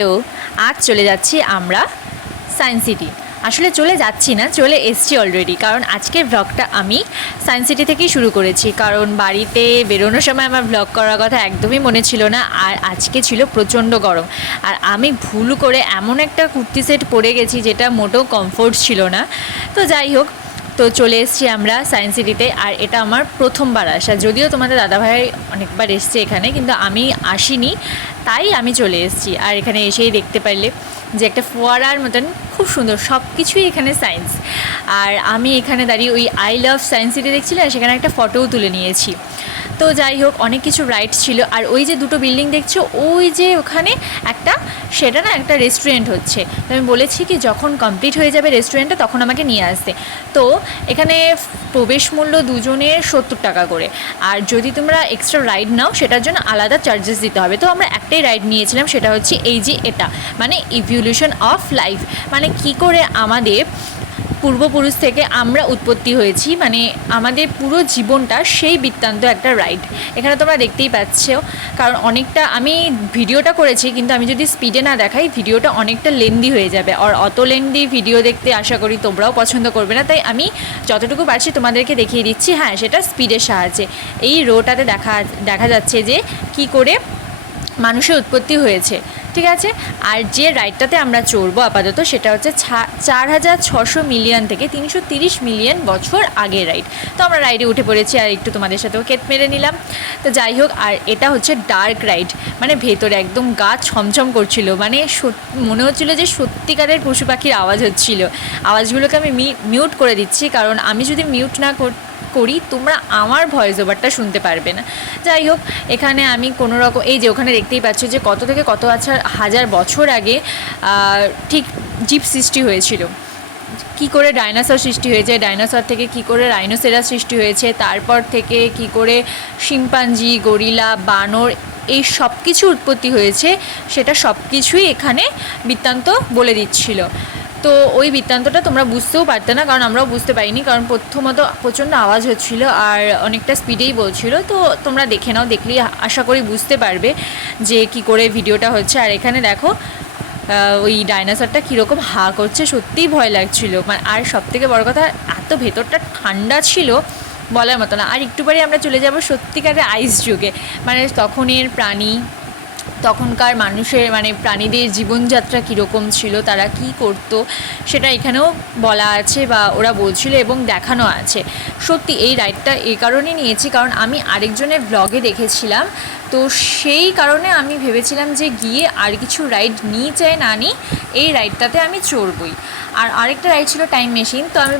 তো আজ চলে যাচ্ছি আমরা সায়েন্স সিটি। আসলে চলে যাচ্ছি না, চলে এসছি অলরেডি, কারণ আজকের ব্লগটা আমি সায়েন্স সিটি থেকেই শুরু করেছি। কারণ বাড়িতে বেরোনোর সময় আমার ব্লগ করার কথা একদমই মনে ছিল না, আর আজকে ছিল প্রচণ্ড গরম। আর আমি ভুল করে এমন একটা কুর্তি সেট পরে গেছি যেটা মোটেও কমফোর্ট ছিল না। তো যাই হোক, তো চলে এসেছি আমরা সায়েন্স সিটিতে। আর এটা আমার প্রথমবার আসা, যদিও তোমাদের দাদাভাই অনেকবার এসছে এখানে, কিন্তু আমি আসিনি, তাই আমি চলে এসেছি। আর এখানে এসেই দেখতে পারলে যে একটা ফোয়ারার মতন খুব সুন্দর, সব কিছুই এখানে সায়েন্স। আর আমি এখানে দাঁড়িয়ে ওই আই লাভ সায়েন্স সিটি দেখছিলাম, সেখানে একটা ফটোও তুলে নিয়েছি। তো যাই হোক, অনেক কিছু রাইড ছিল। আর ওই যে দুটো বিল্ডিং দেখছো, ওই যে ওখানে একটা, সেটা না একটা রেস্টুরেন্ট হচ্ছে। তো আমি বলেছি কি যখন কমপ্লিট হয়ে যাবে রেস্টুরেন্টটা তখন আমাকে নিয়ে আসতে। তো এখানে প্রবেশ মূল্য দুজনের 70 টাকা করে, আর যদি তোমরা এক্সট্রা রাইড নাও সেটার জন্য আলাদা চার্জেস দিতে হবে। তো আমরা একটাই রাইড নিয়েছিলাম, সেটা হচ্ছে এই যে এটা, মানে ইভলিউশন অফ লাইফ, মানে কি করে আমাদের পূর্বপুরুষ থেকে আমরা উৎপত্তি হয়েছি, মানে আমাদের পুরো জীবনটা সেই বৃত্তান্ত একটা রাইড। এখানে তোমরা দেখতেই পাচ্ছ, কারণ অনেকটা আমি ভিডিওটা করেছি, কিন্তু আমি যদি স্পিডে না দেখাই ভিডিওটা অনেকটা লেন্দি হয়ে যাবে। আর অত লেন্দি ভিডিও দেখতে আশা করি তোমরাও পছন্দ করবে না, তাই আমি যতটুকু পারছি তোমাদেরকে দেখিয়ে দিচ্ছি। হ্যাঁ, সেটা স্পিডের সাহায্যে। এই রোটাতে দেখা যাচ্ছে যে কি করে মানুষের উৎপত্তি হয়েছে, ঠিক আছে। আর যে রাইডটাতে আমরা চড়বো আপাতত, সেটা হচ্ছে 4600 মিলিয়ন থেকে 330 মিলিয়ন বছর আগের রাইড। তো আমরা রাইডে উঠে পড়েছি, আর একটু তোমাদের সাথেও কেত মেরে নিলাম। তো যাই হোক, আর এটা হচ্ছে ডার্ক রাইড, মানে ভেতরে একদম গা ছমছম করছিল, মানে মনে হচ্ছিলো যে সত্যিকারের পশু পাখির আওয়াজ হচ্ছিল। আওয়াজগুলোকে আমি মিউট করে দিচ্ছি, কারণ আমি যদি মিউট না করি তোমরা আমার ভয়েস ওভারটা শুনতে পারবে না। যাই হোক, এখানে আমি কোনো রকম, এই যে ওখানে দেখতেই পাচ্ছ যে কত থেকে কত হাজার বছর আগে ঠিক জীব সৃষ্টি হয়েছিল, কি করে ডাইনোসর সৃষ্টি হয়েছে, ডাইনোসর থেকে কি করে রাইনোসেরাস সৃষ্টি হয়েছে, তারপর থেকে কি করে শিম্পাঞ্জি, গরিলা, বানর, এই সব কিছু উৎপত্তি হয়েছে, সেটা সব কিছুই এখানে বৃত্তান্ত বলে দিচ্ছিল। তো ওই বৃত্তান্তটা তোমরা বুঝতেও পারতে না, কারণ আমরাও বুঝতে পারিনি, কারণ প্রথমত প্রচণ্ড আওয়াজ হচ্ছিলো আর অনেকটা স্পিডেই বলছিল। তো তোমরা দেখে নাও, দেখলেই আশা করি বুঝতে পারবে যে কি করে ভিডিওটা হচ্ছে। আর এখানে দেখো ওই ডাইনোসরটা কীরকম হা করছে, সত্যিই ভয় লাগছিলো। মানে আর সবথেকে বড় কথা, এত ভেতরটা ঠান্ডা ছিল বলার মতো না। আর একটু পরে আমরা চলে যাব সত্যিকারের আইস যুগে, মানে তখনের প্রাণী, তখনকার মানুষের মানে প্রাণীদের জীবনযাত্রা কীরকম ছিল, তারা কি করতো, সেটা এখানেও বলা আছে বা ওরা বলছিল এবং দেখানো আছে। সত্যি এই রাইডটা এই কারণেই নিয়েছি, কারণ আমি আরেকজনের ব্লগে দেখেছিলাম, তো সেই কারণে আমি ভেবেছিলাম যে গিয়ে আর কিছু রাইড নিই চাই না নিই, এই রাইডটাতে আমি চড়বই। আর আরেকটা রাইড ছিল টাইম মেশিন। তো আমি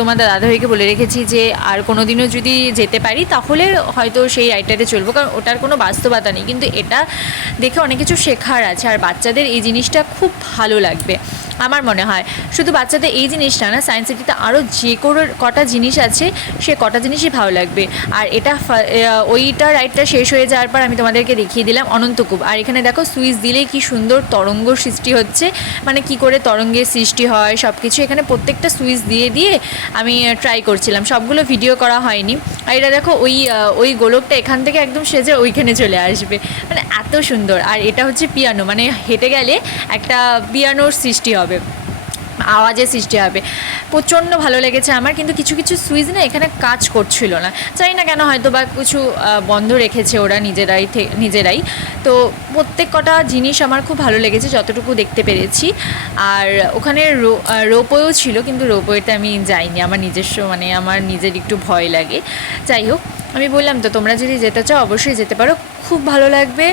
তোমাদের দাদাভাইকে বলে রেখেছি যে আর কোনো দিনও যদি যেতে পারি তাহলে হয়তো সেই রাইডটাতে চলবো, কারণ ওটার কোনো বাস্তবতা নেই, কিন্তু এটা দেখে অনেক কিছু শেখার আছে। আর বাচ্চাদের এই জিনিসটা খুব ভালো লাগবে আমার মনে হয়। শুধু বাচ্চাদের এই জিনিসটা না, সায়েন্স সিটিতে আরও যে কোনো কটা জিনিস আছে, সে কটা জিনিসই ভালো লাগবে। আর এটা ওইটা রাইডটা শেষ হয়ে যাওয়ার পর আমি তোমাদেরকে দেখিয়ে দিলাম অনন্তকূপ। আর এখানে দেখো সুইচ দিলেই কি সুন্দর তরঙ্গ সৃষ্টি হচ্ছে, মানে কি করে তরঙ্গের সৃষ্টি হয় সব কিছু এখানে প্রত্যেকটা সুইচ দিয়ে দিয়ে আমি ট্রাই করছিলাম, সবগুলো ভিডিও করা হয়নি। আর এটা দেখো ওই গোলকটা এখান থেকে একদম সেজে ওইখানে চলে আসবে, মানে এত সুন্দর। আর এটা হচ্ছে পিয়ানো, মানে হেঁটে গেলে একটা পিয়ানোর সৃষ্টি হবে, আওয়াজের সৃষ্টি হবে। প্রচণ্ড ভালো লেগেছে আমার, কিন্তু কিছু কিছু সুইচ না এখানে কাজ করছিল না, জানি না কেন, হয়তো বা কিছু বন্ধ রেখেছে ওরা নিজেরাই। তো প্রত্যেক কটা জিনিস আমার খুব ভালো লেগেছে যতটুকু দেখতে পেরেছি। আর ওখানে রোপওয়েও ছিল, কিন্তু রোপওয়েতে আমি যাইনি, আমার নিজস্ব মানে আমার নিজের একটু ভয় লাগে। যাই হোক, আমি বললাম তো তোমরা যদি যেতে চাও অবশ্যই যেতে পারো, খুব ভালো লাগবে।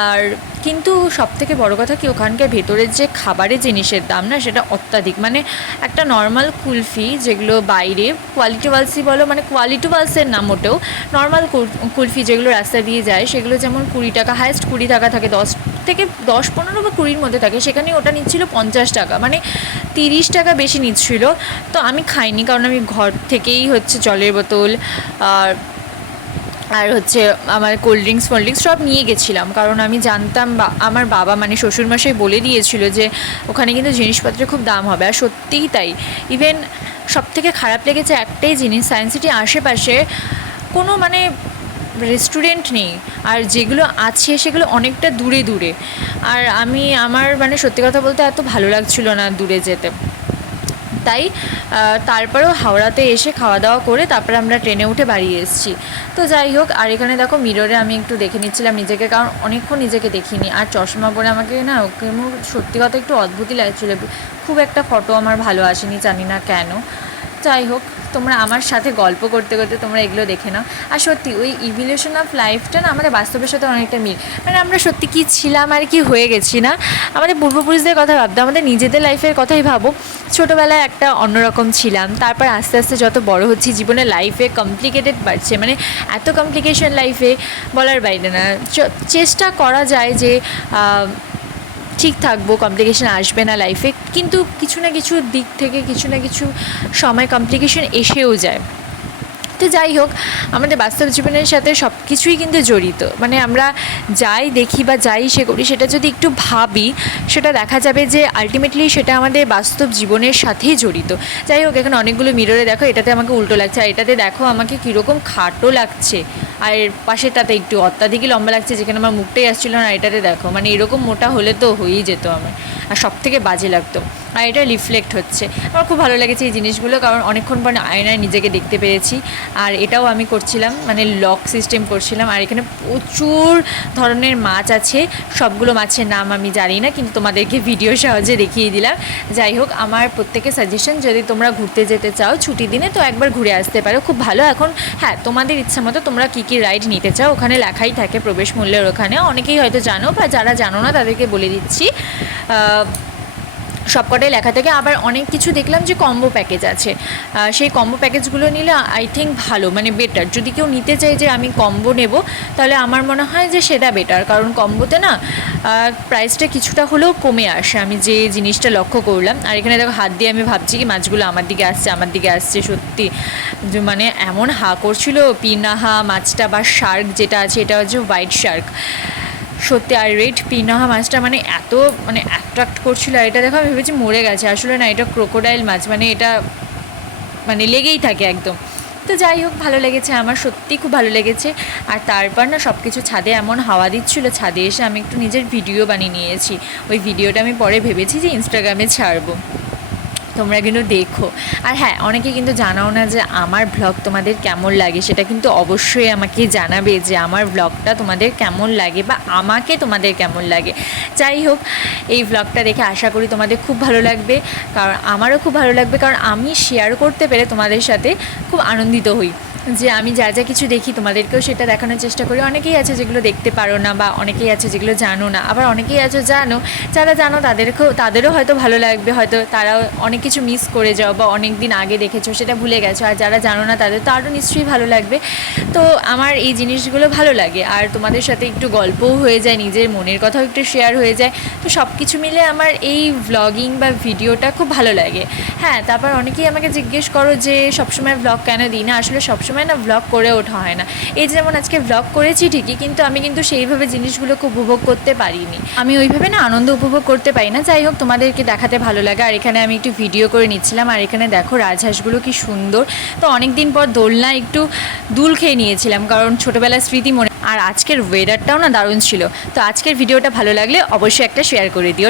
আর কিন্তু সবথেকে বড় কথা কি, ওখানকার ভেতরের যে খাবারের জিনিসের দাম না, সেটা অত্যাধিক। মানে একটা নর্মাল কুলফি, যেগুলো বাইরে কোয়ালিটি ওয়ালসই বলো, মানে কোয়ালিটি ওয়ালসের না মোটেও, নর্মাল কুলফি যেগুলো রাস্তা দিয়ে যায়, সেগুলো যেমন 20 টাকা, হায়েস্ট 20 টাকা থাকে, 10 থেকে 10-15 বা 20-র মধ্যে থাকে, সেখানে ওটা নিচ্ছিল 50 টাকা, মানে 30 টাকা বেশি নিচ্ছিল। তো আমি খাইনি, কারণ আমি ঘর থেকেই হচ্ছে জলের বোতল আর হচ্ছে আমার কোল্ড ড্রিঙ্কস সব নিয়ে গেছিলাম, কারণ আমি জানতাম আমার বাবা মানে শ্বশুরমশাই বলে দিয়েছিল যে ওখানে কিন্তু জিনিসপত্রের খুব দাম হবে। আর সত্যিই তাই। ইভেন সবথেকে খারাপ লেগেছে একটাই জিনিস, সায়েন্স সিটির আশেপাশে কোনো মানে রেস্টুরেন্ট নেই, আর যেগুলো আছে সেগুলো অনেকটা দূরে দূরে। আর আমার মানে সত্যি কথা বলতে এত ভালো লাগছিল না দূরে যেতে, তাই তারপরেও হাওড়াতে এসে খাওয়া দাওয়া করে তারপরে আমরা ট্রেনে উঠে বাড়ি এসেছি। তো যাই হোক, আর এখানে দেখো মিররে আমি একটু দেখে নিচ্ছিলাম নিজেকে, কারণ অনেকক্ষণ নিজেকে দেখিনি। আর চশমা পরে আমাকে না সত্যি কথা একটু অদ্ভুতই লাগছিলো, খুব একটা ফটো আমার ভালো আসেনি, জানি না কেন। যাই হোক, তোমরা আমার সাথে গল্প করতে করতে তোমরা এগুলো দেখে নাও। আর সত্যি ওই ইভলিউশন অফ লাইফটা না আমাদের বাস্তবের সাথে অনেকটা মিল, মানে আমরা সত্যি কী ছিলাম আর কি হয়ে গেছি না। আমাদের পূর্বপুরুষদের কথা ভাবতে, আমাদের নিজেদের লাইফের কথাই ভাবো। ছোটোবেলায় একটা অন্যরকম ছিলাম, তারপর আস্তে আস্তে যত বড় হচ্ছি জীবনে লাইফে কমপ্লিকেটেড বাড়ছে, মানে এত কমপ্লিকেশন লাইফে বলার বাইরে না। চেষ্টা করা যায় যে ঠিক থাকবো, কমপ্লিকেশন আসবে না লাইফে, কিন্তু কিছু না কিছু দিক থেকে কিছু না কিছু সময় কমপ্লিকেশন এসেও যায়। তো যাই হোক, আমাদের বাস্তব জীবনের সাথে সব কিছুই কিন্তু জড়িত, মানে আমরা যাই দেখি বা যাই সে করি সেটা যদি একটু ভাবি, সেটা দেখা যাবে যে আলটিমেটলি সেটা আমাদের বাস্তব জীবনের সাথেই জড়িত। যাই হোক, এখানে অনেকগুলো মিররে দেখো, এটাতে আমাকে উল্টো লাগছে, আর এটাতে দেখো আমাকে কীরকম খাটো লাগছে, আর পাশেরটাতে একটু অত্যাধিকই লম্বা লাগছে, যেখানে আমার মুখটাই আসছিলো না। এটাতে দেখো, মানে এরকম মোটা হলে তো হয়েই যেত আমার, আর সব থেকে বাজে লাগতো। আর এটা রিফ্লেক্ট হচ্ছে, আমার খুব ভালো লেগেছে এই জিনিসগুলো, কারণ অনেকক্ষণ পর আয়নায় নিজেকে দেখতে পেরেছি। আর এটাও আমি করছিলাম, মানে লক সিস্টেম করছিলাম। আর এখানে প্রচুর ধরনের মাছ আছে, সবগুলো মাছের নাম আমি জানি না, কিন্তু তোমাদেরকে ভিডিও সাহায্যে দেখিয়ে দিলাম। যাই হোক, আমার প্রত্যেকের সাজেশন, যদি তোমরা ঘুরতে যেতে চাও ছুটির দিনে তো একবার ঘুরে আসতে পারো, খুব ভালো। এখন হ্যাঁ, তোমাদের ইচ্ছা মতো তোমরা কী কী রাইড নিতে চাও ওখানে লেখাই থাকে প্রবেশ মূল্যের ওখানে, অনেকেই হয়তো জানো, বা যারা জানো না তাদেরকে বলে দিচ্ছি, সবকটাই লেখা থাকে। আবার অনেক কিছু দেখলাম যে কম্বো প্যাকেজ আছে, সেই কম্বো প্যাকেজগুলো নিলে আই থিঙ্ক ভালো, মানে বেটার। যদি কেউ নিতে চায় যে আমি কম্বো নেব, তাহলে আমার মনে হয় যে সেটা বেটার, কারণ কম্বোতে না প্রাইসটা কিছুটা হলেও কমে আসে, আমি যে জিনিসটা লক্ষ্য করলাম। আর এখানে দেখো হাত দিয়ে আমি ভাবছি কি মাছগুলো আমার দিকে আসছে, সত্যি মানে এমন হা করছিল পিনাহা মাছটা, বা শার্ক যেটা আছে, এটা হচ্ছে হোয়াইট শার্ক সত্যি। আর রেড পিনাহা মাছটা মানে এত মানে অ্যাট্রাক্ট করছিল, আর এটা দেখো আমি ভেবেছি মরে গেছে, আসলে না, এটা ক্রোকোডাইল মাছ, মানে এটা মানে লেগেই থাকে একদম। তো যাই হোক, ভালো লেগেছে আমার, সত্যি খুব ভালো লেগেছে। আর তারপর না সব কিছু ছাদে এমন হাওয়া দিচ্ছিলো, ছাদে এসে আমি একটু নিজের ভিডিও বানিয়ে নিয়েছি। ওই ভিডিওটা আমি পরে ভেবেছি যে ইনস্টাগ্রামে ছাড়বো, তোমরা কিন্তু দেখো। আর হ্যাঁ, অনেকে কিন্তু জানাও না যে আমার ব্লগ তোমাদের কেমন লাগে, সেটা কিন্তু অবশ্যই আমাকে জানাবে যে আমার ব্লগটা তোমাদের কেমন লাগে, বা আমাকে তোমাদের কেমন লাগে। যাই হোক, এই ব্লগটা দেখে আশা করি তোমাদের খুব ভালো লাগবে, কারণ আমারও খুব ভালো লাগবে, কারণ আমি শেয়ার করতে পেরে তোমাদের সাথে খুব আনন্দিত হই, যে আমি যা যা কিছু দেখি তোমাদেরকেও সেটা দেখানোর চেষ্টা করি। অনেকেই আছে যেগুলো দেখতে পারো না, বা অনেকেই আছে যেগুলো জানো না, আবার অনেকেই আছে জানো, যারা জানো তাদেরও হয়তো ভালো লাগবে, হয়তো তারাও অনেক কিছু মিস করে যাও, বা অনেক দিন আগে দেখেছো সেটা ভুলে গেছো। আর যারা জানো না তাদের তো আরও নিশ্চয়ই ভালো লাগবে। তো আমার এই জিনিসগুলো ভালো লাগে, আর তোমাদের সাথে একটু গল্পও হয়ে যায়, নিজের মনের কথাও একটু শেয়ার হয়ে যায়। তো সব কিছু মিলে আমার এই ভ্লগিং বা ভিডিওটা খুব ভালো লাগে। হ্যাঁ, তারপর অনেকেই আমাকে জিজ্ঞেস করো যে সবসময় ভ্লগ কেন দিই না। আসলে সবসময় না ভ্লগ করে ওঠা হয় না। এই যেমন আজকে ভ্লগ করেছি ঠিকই, কিন্তু আমি কিন্তু সেইভাবে জিনিসগুলোকে উপভোগ করতে পারিনি, আমি ওইভাবে না আনন্দ উপভোগ করতে পারি না। যাই হোক, তোমাদেরকে দেখাতে ভালো লাগে। আর এখানে আমি একটু ভিডিও করে নিচ্ছিলাম, আর এখানে দেখো রাজহাঁসগুলো কি সুন্দর। তো অনেক দিন পর দোলনা একটু দুল খেয়ে নিয়েছিলাম, কারণ ছোটোবেলার স্মৃতি মনে। আর আজকের ওয়েদারটাও না দারুণ ছিল। তো আজকের ভিডিওটা ভালো লাগলে অবশ্যই একটা শেয়ার করে দিও।